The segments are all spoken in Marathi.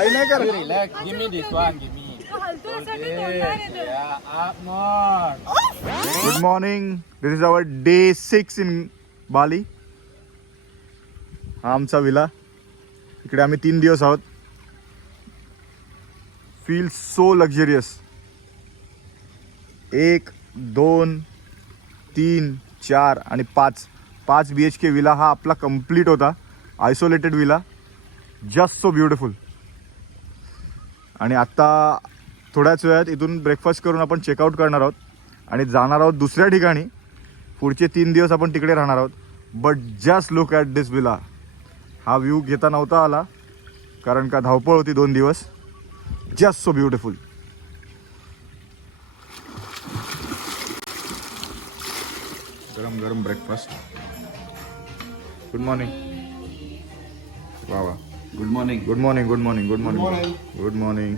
काही नाही कर. Relax, give me this one, give me. Good morning. This is our day 6 in Bali. हा आमचा विला. इकडे आम्ही 3 दिवस आहोत. Feel so luxurious. 1, 2, 3, 4 आणि 5 BHK विला हा आपला कंप्लीट होता. Isolated villa, just so beautiful. आणि आत्ता थोड्याच वेळात इथून ब्रेकफास्ट करून आपण चेकआउट करणार आहोत आणि जाणार आहोत दुसऱ्या ठिकाणी. पुढचे 3 दिवस आपण तिकडे राहणार आहोत. But just look at this villa. हा व्ह्यू घेता नव्हता आला कारण का धावपळ होती 2 दिवस. Just so beautiful. गरम गरम ब्रेकफास्ट. Good morning. वा वा. Good morning. Good morning. Good morning. Good morning. Good morning.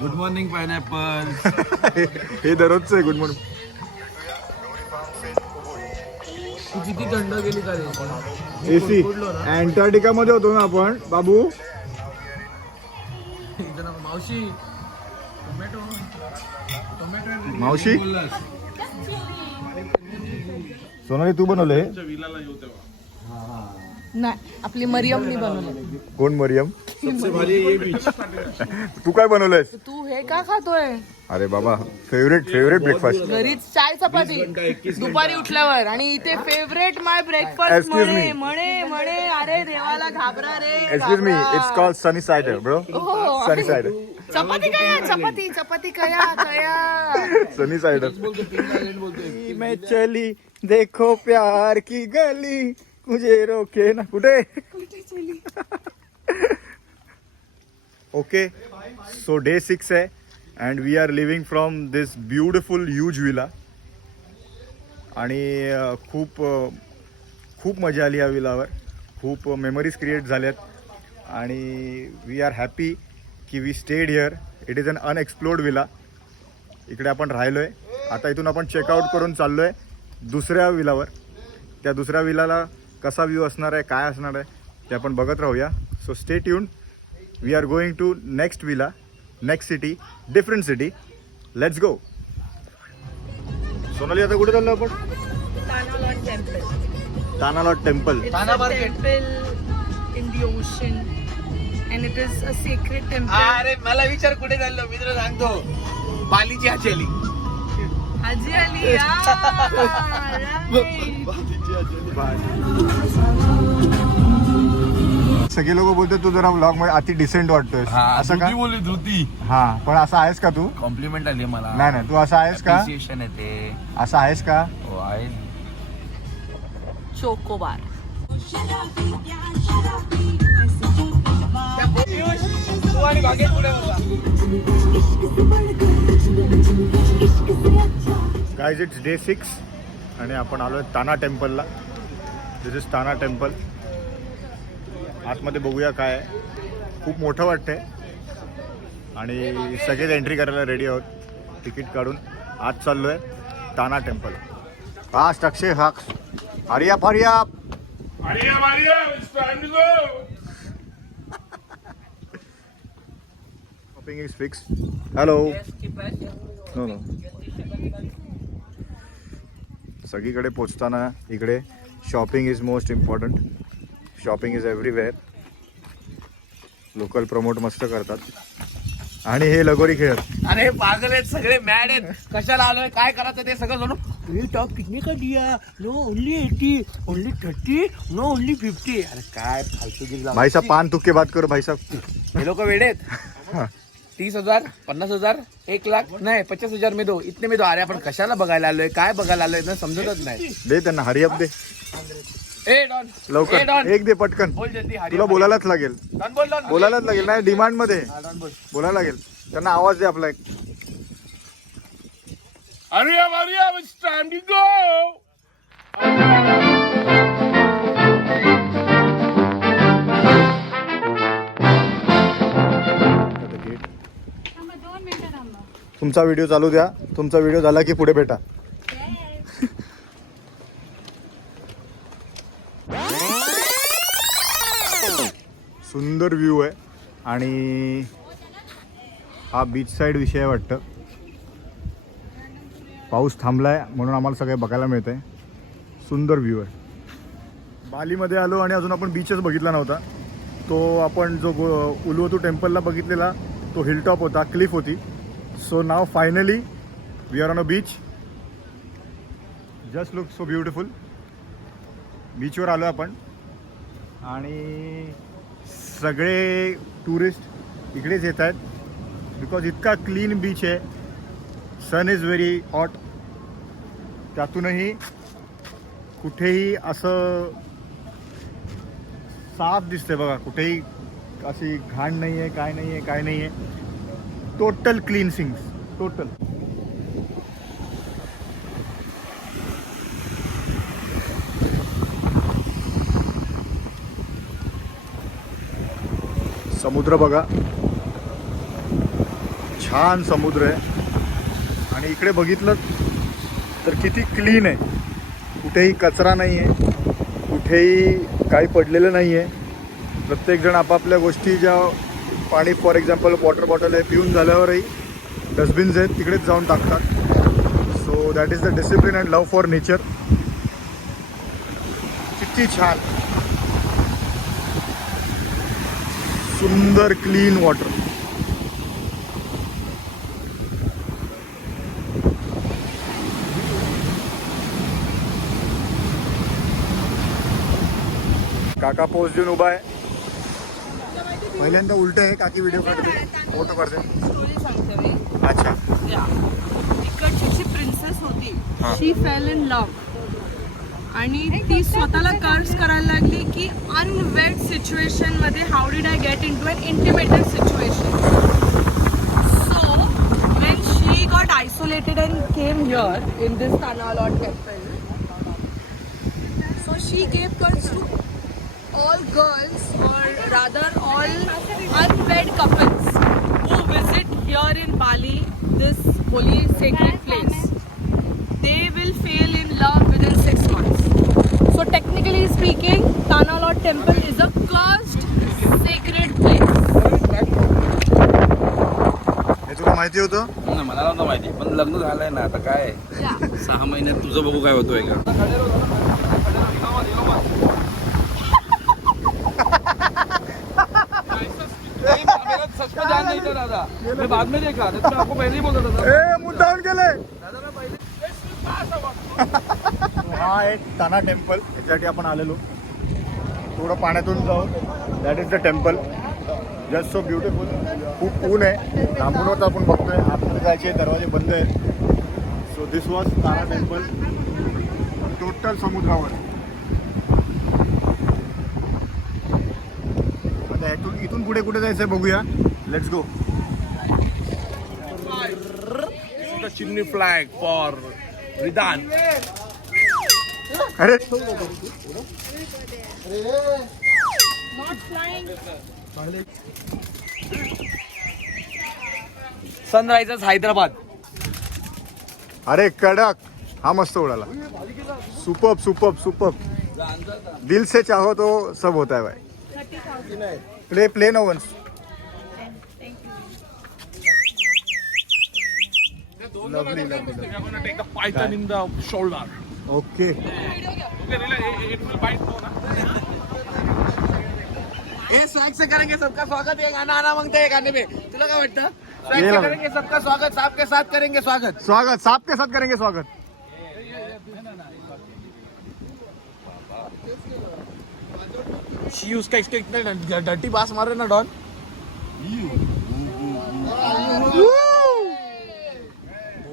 Good morning, pineapple. हे दररोजचं आहे गुड मॉर्निंग. तू किती थंड गेली का रे? एसी अँटार्क्टिका मध्ये होतो ना आपण बाबू. मावशी टोमॅटो टोमॅटो मावशी सोनाली तू बनवले? नाही, आपली मरियमनी बनवलं. कोण मरियम? सबसे भारी ये बीच. तू काय बनवलंयस? तू हे का खातोय? अरे बाबा, फेवरेट ब्रेकफास्ट. घरीच चाय चपाती दुपारी उठल्यावर आणि इथे favourite my breakfast. Excuse me. म्हणे अरे देवाला घाबरा रे. Excuse me, it's called sunny side bro. हो. Sunny side. चपाती कया चपाती कया. Sunny side. मैं चली देखो प्यार की गली मुझे रोके ना. कुठे? ओके, सो डे 6 है and we are living from this beautiful huge villa. आणि खूप मजा आली या विलावर. खूप मेमरीज क्रिएट झाल्यात आणि वी आर हॅपी की we stayed here. It is an unexplored villa. इकडे आपण राहिलो आहे. आता इथून आपण चेकआउट करून चाललो आहे दुसऱ्या विलावर. त्या दुसऱ्या विलाला कसा व्ह्यू असणार आहे, काय असणार आहे ते आपण बघत राहूया. So stay tuned. We are going to next villa, next city, different city. Let's go. Sonali आता कुठे चाललो आपण? Tanah Lot temple. In the ocean and it is a sacred temple. अरे मला विचार कुठे चाललो? मी तुला सांगतो, बालीची आजी हाजी आली. सगळे लोक बोलतात तू जरा व्लॉग मध्ये अति डिसेंट वाटतोय. असं का? बोलली धृती. हा, पण असं आहेस का तू? कॉम्प्लिमेंट आली मला. नाही, तू असं आहेस का? Appreciation आहे ते. असं आहेस का? हो आहे. चोकोबार. तू आणि बागेत पुढे होता. गाईज, इट्स डे 6 आणि आपण आलोय ताना टेम्पलला. दिस इज ताना टेम्पल. आतमध्ये बघूया काय आहे. खूप मोठं वाटतंय आणि सगळेच एंट्री करायला रेडी आहोत. तिकीट काढून आत चाललोय ताना टेम्पल. फास्ट अक्षय हाक. हरिया फरिया. Shopping is fix. Hello. No. सगळीकडे पोचताना इकडे shopping is most important. Shopping is everywhere. Local promote मस्त करतात आणि हे लगोरी खेळत. अरे पागल आहेत सगळे, मॅड आहेत. कशाला आलोय, काय करायचं ते सगळं जाणून. टॉप कितने का दिया? No only 80, only 30, no only 50. अरे काय फालतूगिरी लावली. भाई साहब पान तुक के बात करो भाई साहब. हे लोक वेडे आहेत. 30,000, 50,000, 1,00,000 नाही 50,000 में दो, इतने में दो. अरे आपण कशाला बघायला आलोय, काय बघायला आलोय ना समजतच नाही. दे त्यांना हरिअप दे ए डॉन, ए लवकर. डॉन, एक दे पटकन. बोल जल्दी. तुला बोलायलाच लागेल. डॉन बोल, डॉन बोलायलाच लागेल. नाही डिमांड मध्ये डॉन बोल. बोलायला लागेल. त्यांना आवाज दे आपला एक. अरे इट्स टाइम टू गो. तुमचा व्हिडिओ चालू द्या. तुमचा व्हिडिओ झाला की पुढे भेटा. सुंदर व्ह्यू आहे. आणि हा बीच साईड विषय आहे वाटतं. पाऊस थांबलाय म्हणून आम्हाला सगळे बघायला मिळत आहे. सुंदर व्ह्यू आहे. बालीमध्ये आलो आणि अजून आपण बीचच बघितला नव्हता. तो आपण जो उलुवतू टेम्पलला बघितलेला तो हिलटॉप होता, क्लिफ होती. So now finally we are on a beach. Just look so beautiful. बीचवर आलो आपण आणि सगळे टुरिस्ट इकडेच येत आहेत बिकॉज इतका क्लीन बीच आहे. सन इज व्हेरी हॉट. त्यातूनही कुठेही असं साफ दिसते बघा. कुठेही अशी घाण नाही आहे, काय नाही आहे, काय नाही आहे. Total clean sings, total. समुद्र बघा, छान समुद्र आहे. आणि इकडे बघितलं तर किती क्लीन आहे. कुठेही कचरा नाही आहे, कुठेही काही पडलेलं नाही आहे. प्रत्येकजण आपापल्या गोष्टी ज्या पाणी फॉर एक्झाम्पल वॉटर बॉटल आहे पिऊन झाल्यावरही डस्टबिन्स आहेत तिकडेच जाऊन टाकतात. So that is the discipline and love for nature. किती छान सुंदर क्लीन वॉटर. काका पोस्ट देऊन उभा आहे. पहिल्यांदा उलट आहे. काकी व्हिडिओ काढते, फोटो काढते. स्टोरी सांगते मी. अच्छा. इकडची जी प्रिन्सेस होती हा. शी फेल इन लव्ह आणि ती स्वतःला कर्स करायला लागली की अनवेड सिच्युएशन मध्ये how did I get into an intimated situation. So when she got isolated and came here in this Tanah Lot temple, so she gave birth to all girls, or rather all unwed couples who visit here in Bali, this holy sacred place. They will fail in love within 6 months. So technically speaking, Tanalot temple is a cursed sacred place. हे तुला माहिती होतं? मला नव्हतं माहिती, पण लग्न झालंय ना आता काय. Yeah. 6 महिन्यात तुझं बघू काय होतोय का. सच में ध्यान नहीं दे रहा था, मैं बाद में देखा, मैं आपको पहले ही बोल रहा था. ए मुद्दाम केले. हा एक ताना टेम्पल, याच्यासाठी आपण आलेलो. थोडं पाण्यातून जाऊ. That is the temple. Just so beautiful. खूप ऊन आहे. थांबून होतं आपण बघतोय. आतमध्ये जायचे दरवाजे बंद आहेत. So this was Tana temple. Total समुद्रावर. आता इथून पुढे कुठे जायचं बघूया. Let's go. The chimney flag for Ridan. अरे सनरायझर्स हैदराबाद. अरे कडक. हा मस्त उडाला. Superb superb superb. दिल से चाहो तो सब होता है भाई. Play no ones. Lovely, lovely, lovely. We are going to take the python in the shoulder. Okay. Okay, it will bite no na. हे स्वॅग से करेंगे सबका स्वागत. हे गाणं आना मागते हे गाणे पे. तुला काय वाटतं? स्वॅग ये से लगा. करेंगे सबका स्वागत, सबके साथ करेंगे स्वागत. स्वागत. सांप के साथ करेंगे स्वागत. शी उसका इतना डर्टी पास मार रहे ना डॉन.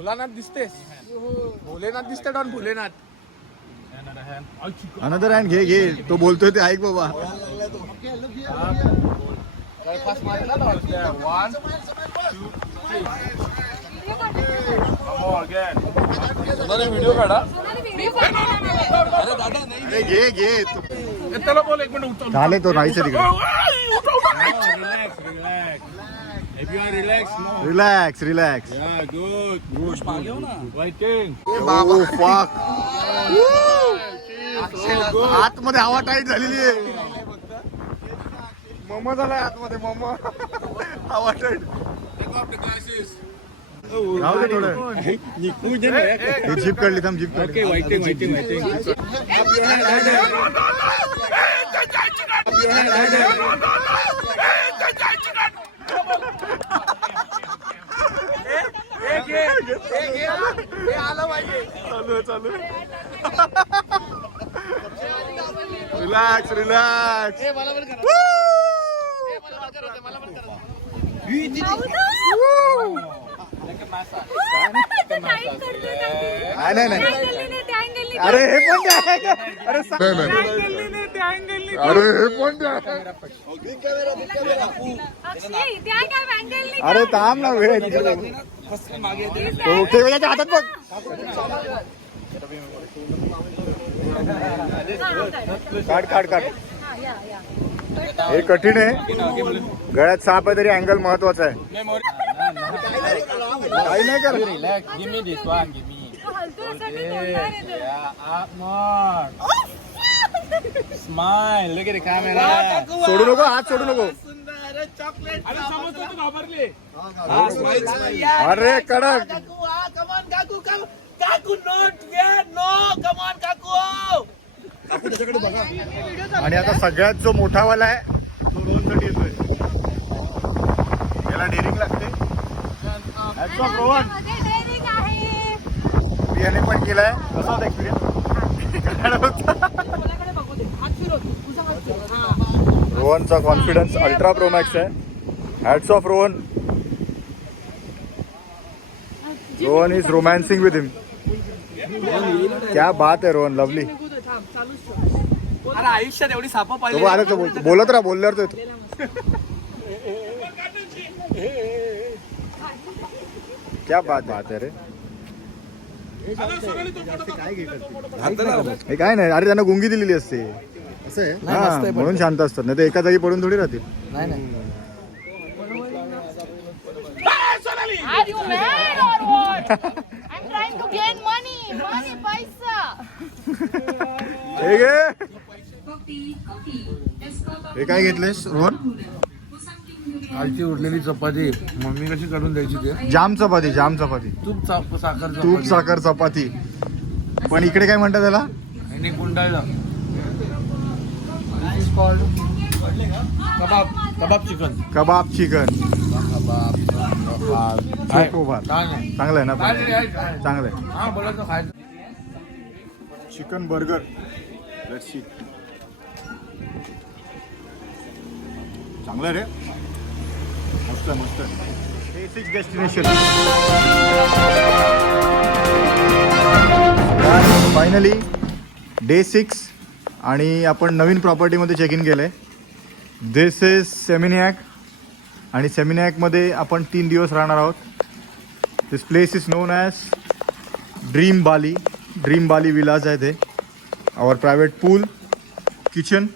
भोलानाथ दिसतेस. भोलेनाथ दिसते डॉन. भोलेनाथ. अनदर हँड घे घे. तो बोलतोय ते ऐक बाबा. पास मारे ना डॉन. 1 2 3. व्हिडिओ काढा. अरे घे घे. त्याला बोल 1 मिनिट उचल. झाले तो राहायचं तिकडे. Relax, relax. If you are relaxed, no. Relax relax. Yeah, good. Good. मागे हो ना. Waiting. Oh fuck. आतमध्ये हवा टाईट झालेली आहे. मम्मा झालाय आतमध्ये मम्मा आवडत राहू दे थोडं हे जीप काढली थांब जीप काढली चालू रिलॅक्स रिलॅक्स नाही नाही अरे हे पण अरे अरे हे पण अरे थांब ना वेळ त्याच्या हातात बघ काढ काढ काढ हे कठीण आहे गळ्यात साप आहे तरी अँगल महत्वाचा आहे काही नाही कर smile look at the camera. सोडू नको हात सोडू नको चॉकलेट अरे समजतो तू घाबरले अरे कडक कमॉन काकू काकू नॉट वेअर नो कमॉन काकू आणि आता सगळ्यात जो मोठा वाला आहे तो रोहनसाठी येतोय याला डेअरिंग लागते रोहन बियाणे पण केलाय कसा होता एक्सपिरियन्स रोहनचा कॉन्फिडन्स अल्ट्रा प्रो मॅक्स आहे hats off Rohan Rohan is romancing with him क्या बात आहे रोहन लवली अरे आयुष्यात एवढी साप तो आलं तो बोलत राहा बोलल्यावर तो येतो क्या बात आहे रे हे काय नाही अरे त्यांना गुंगी दिलेली असते हा म्हणून शांत असतात नाही तर एका जागी पडून थोडी राहतील Are you mad or what? I'm trying to gain money, paisa. हे घे हे काय घेतलेस रोहन कालची उरलेली चपाती मम्मी कशी काढून द्यायची ते जाम चपाती तूप साखर चपाती पण इकडे काय म्हणतात त्याला आणि गुंडाळला कबाब चिकन चांगलं आहे ना चांगलं आहे हा बोलायचं खायचं चिकन बर्गर चांगलं आहे रे मस्त मस्त बेसिक डेस्टिनेशन फायनली डे 6 आणि आपण नवीन प्रॉपर्टीमध्ये चेक इन केलं आहे दिस इज सेमिनियाक आणि सेमिनियाकमध्ये आपण 3 दिवस राहणार आहोत this place is known as dream Bali villas आहे ते आवर प्रायव्हेट पूल किचन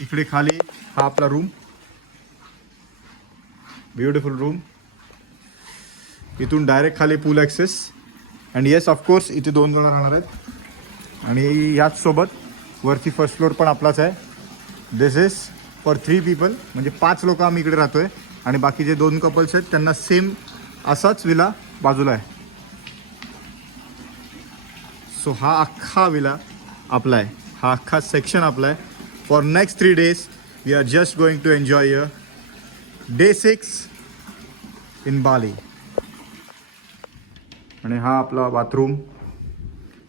इकडे खाली हा आपला रूम ब्युटिफुल रूम इथून डायरेक्ट खाली पूल ॲक्सेस अँड येस ऑफकोर्स इथे 2 जण राहणार आहेत आणि याच सोबत वरती फर्स्ट फ्लोअर पण आपलाच आहे दिस इज फॉर 3 पीपल म्हणजे 5 लोक आम्ही इकडे राहतोय आणि बाकीचे 2 कपल्स आहेत त्यांना सेम असाच विला बाजूला आहे सो हा अख्खा विला आपला आहे हा अख्खा सेक्शन आपला आहे for next 3 days we are just going to enjoy our day 6 in Bali आणि हा आपला bathroom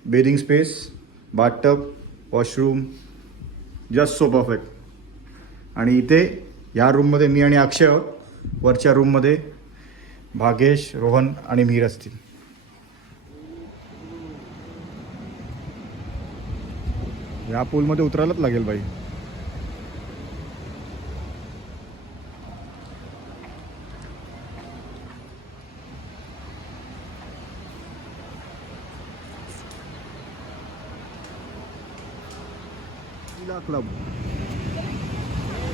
bedding space bathtub washroom just so perfect आणि इथे या रूममध्ये मी आणि अक्षय आहोत वरच्या रूममध्ये भागेश रोहन आणि मीर असतील या पूलमध्ये उतरायलाच लागेल बाई Club.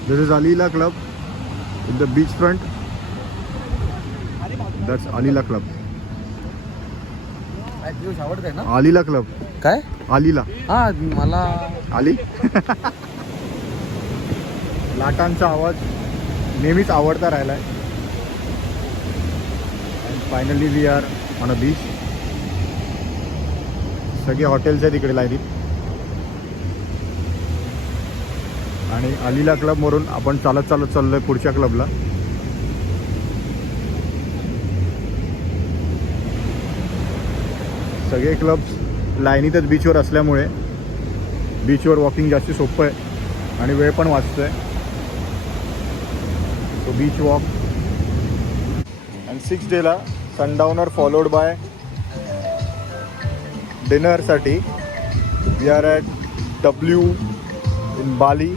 This is Alila Club in the beach front. That's Alila Club. आवडत आहे ना Alila Club. काय Alila. हा मला Ali. लाटांचा आवाज नेहमीच आवडता राहिला आहे. And finally we are on a beach. सगळे हॉटेल्स आहेत इकडे लाईनीत. आणि अलीला क्लबवरून आपण चालत चाललोय पुढच्या क्लबला. सगळे क्लब्स लाईनीतच बीचवर असल्यामुळे बीचवर वॉकिंग जास्त सोपं आहे आणि वेळ पण वाचतोय. So beach walk. अँड 6 डेला सनडाऊनर फॉलोड बाय डिनरसाठी we are at W in Bali,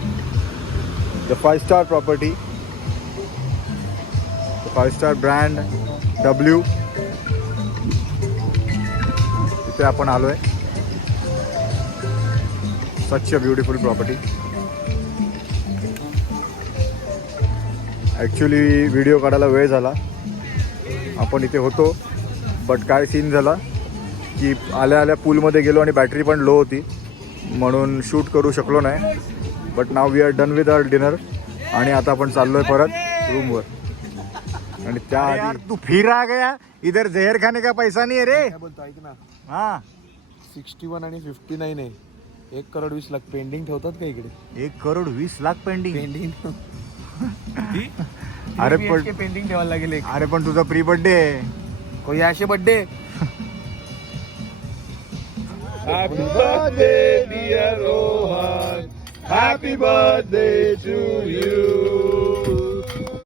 the 5-star property, the 5-star brand W. इथे आपण आलोय. Such a beautiful property. Actually video काढायला वेळ झाला. आपण इथे होतो बट काय सीन झाला की आल्या आल्या पूलमध्ये गेलो आणि बॅटरी पण लो होती म्हणून शूट करू शकलो नाही. But now we are done with our dinner आणि आता आपण चाललोय परत रूमवर. आणि त्या तू फिर आ गया इधर जहर खाने का पैसा नाही आहे रे. काय बोलतो ऐक ना, हा 61 आणि 59 आहे. 1,20,00,000 पेंडिंग ठेवतात का इकडे? 1,20,00,000 पेंडिंग. पेंडिंग अरे पण पेंडिंग ठेवायला लागेल एक. अरे पण तुझा प्री बर्थडे आहे. कोई असे birthday. Happy birthday, dear Rohan. Happy birthday to you.